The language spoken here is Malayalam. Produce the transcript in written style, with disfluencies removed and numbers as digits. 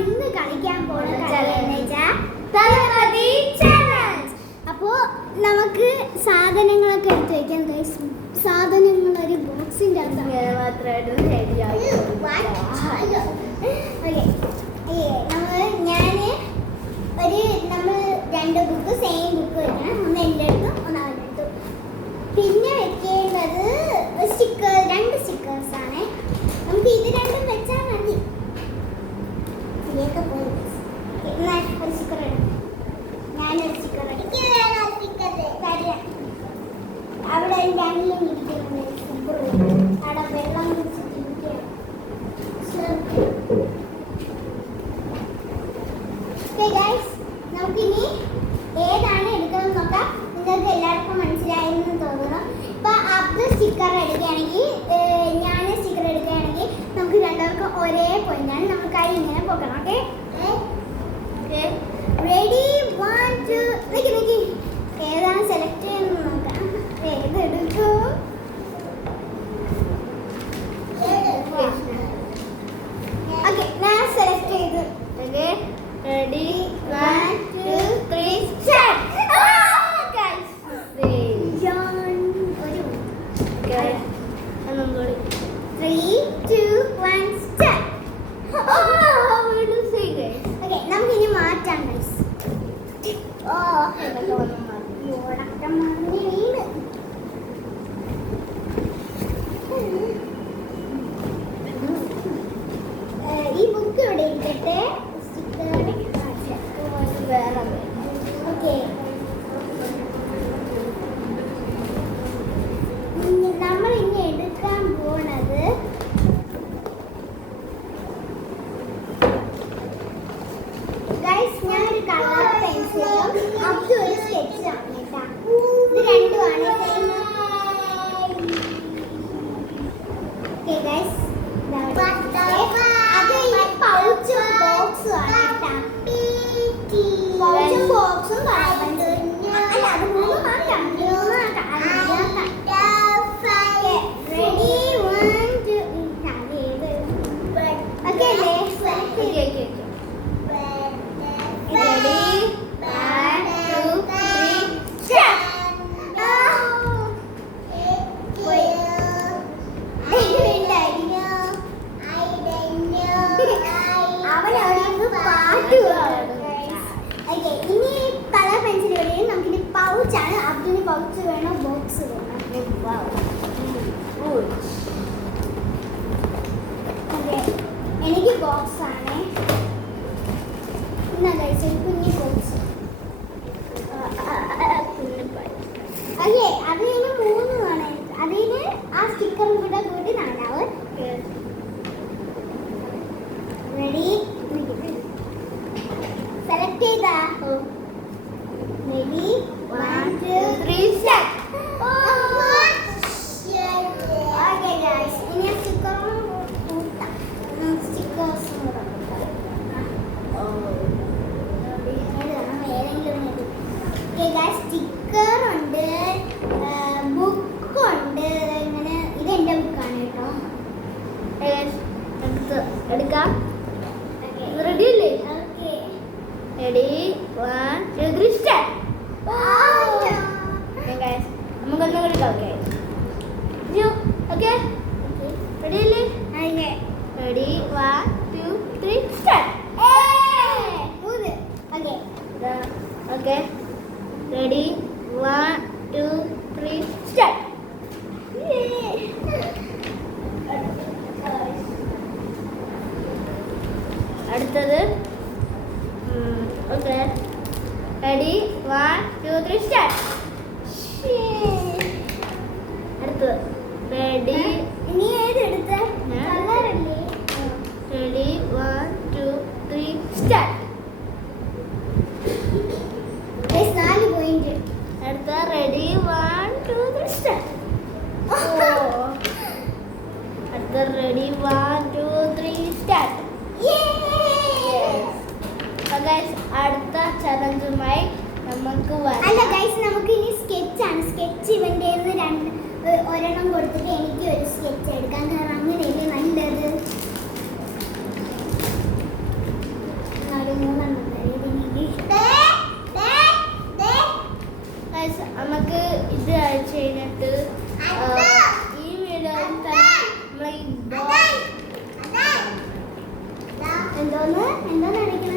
ഇന്ന് കളിക്കാൻ പോകുന്ന അപ്പോ നമുക്ക് സാധനങ്ങളൊക്കെ എടുത്ത് വെക്കാൻ സാധനങ്ങൾ ഒരു ബോക്സിന്റെ നമ്മൾ രണ്ട് ബുക്ക് സെയിം ബുക്ക് വെക്കണം. ഒന്ന് എൻ്റെ അടുത്തും ഒന്ന് അവൻ്റെ അടുത്തും. പിന്നെ വെക്കേണ്ടത് രണ്ട് സ്റ്റിക്കേഴ്സ് ആണ്. നമുക്ക് ഇത് രണ്ടും വെച്ചാൽ മതി. ഒരു സ്റ്റിക്കർ എടുക്കും. ഞാനൊരു സ്റ്റിക്കർ അവിടെ രണ്ടിലും ഇരിക്കുന്നുണ്ട്. അവിടെ വെള്ളം നമുക്കിനി ഏതാണ് എടുക്കണം നോക്കാം. നിങ്ങൾക്ക് എല്ലാവർക്കും മനസ്സിലായെന്ന് തോന്നുന്നു. ഇപ്പൊ അബ്ദുൾ സ്റ്റിക്കർ എടുക്കുകയാണെങ്കിൽ ഞാൻ സ്റ്റിക്കർ എടുക്കുകയാണെങ്കിൽ നമുക്ക് രണ്ടുപേർക്കും ഒരേ പോയിന്റാണ്. നമ്മൾ കൈ ഇങ്ങനെ പോക്കണം. ഓക്കെ റെഡി 1 2 നിൽക്കി ഏതാണ് സെലക്ട് ചെയ്യുന്നത് നോക്കാം. ഏതെടുക്കും? ഓക്കെ ഞാൻ സെലക്ട് ചെയ്തു. Okay ready 1 2 3 start. നമുക്കിനി മാറ്റാം. ഈ ബുക്ക് ഇവിടെ ഇരിക്കട്ടെ. വേറെ ഓക്കെ നമ്മൾ ഇനി എടുക്കാൻ പോണത് ഞാനൊരു കളർ പെൻസിലും അബ്ദുൾ ഒരു സ്കെച്ചാണ് കേട്ടോ. ഇത് രണ്ടുമാണ് അത് ഈ പൗച്ചും ബോക്സും ആണ് കേട്ടോ. പൗച്ചും ബോക്സും അല്ല അത് മൂന്ന് മാറ്റാം. റെഡി 1 2 ഓക്കെ അല്ലേ? ഇനി കളർ പെൻസിൽ വഴി നമുക്കിനി പൗച്ചാണ്. അബ്ദുവിന് പൗച്ച് വേണോ ബോക്സ് വേണോ? എനിക്ക് ബോക്സ് ആണ്. എന്നാ കഴിച്ചു കുഞ്ഞി ബോക്സ്. അയ്യേ അതിന് 3 വേണം. അതിന് ആ സ്റ്റിക്കറും കൂടെ കൂടി 4. റെഡി സെലക്ട് ചെയ്താ? Ready 1 2 3 start. ഓക്കേ ഗയ്സ് ഇനി സ്റ്റിക്കറും കൂട്ടാം. സ്റ്റിക്കേഴ്സ് സ്റ്റിക്കർ ഉണ്ട്, ബുക്കുണ്ട്. ഇങ്ങനെ ഇത് എൻ്റെ ബുക്കാണ് കേട്ടോ. എടുക്കാം. റെഡി അല്ലേ? Ready 1 2 3 start. Okay guys, നമുക്കൊന്നും കൂടി കളിക്കാം. Okay ready അല്ലേ? Ready 1 2 3 start. Okay ready 1 2 3 start. അടുത്തത് okay ready 1 2 3 start. അടുത്തത് ready ഇനി ഏത് എടുത്ത കളർ അല്ലേ? ready 1 2 3 start. Guys 4 point. അടുത്ത ready 1 2 3 start. അടുത്ത ready 1 2 3 start. അടുത്ത ചലഞ്ചുമായി നമുക്ക് അല്ല ഗൈസ് നമുക്ക് ഇനി സ്കെച്ച് ആണ്. സ്കെച്ച് ഇവന്റെ ഒരെണ്ണം കൊടുത്തിട്ട് എനിക്ക് ഒരു സ്കെച്ച് എടുക്കാം. കാരണം അങ്ങനെയല്ലേ നല്ലത്. നമുക്ക് ഇത് അയച്ചു കഴിഞ്ഞിട്ട് ഈ വീഡിയോയിൽ തന്നെ നമ്മൾ എന്തോന്ന് കാണിക്കണം?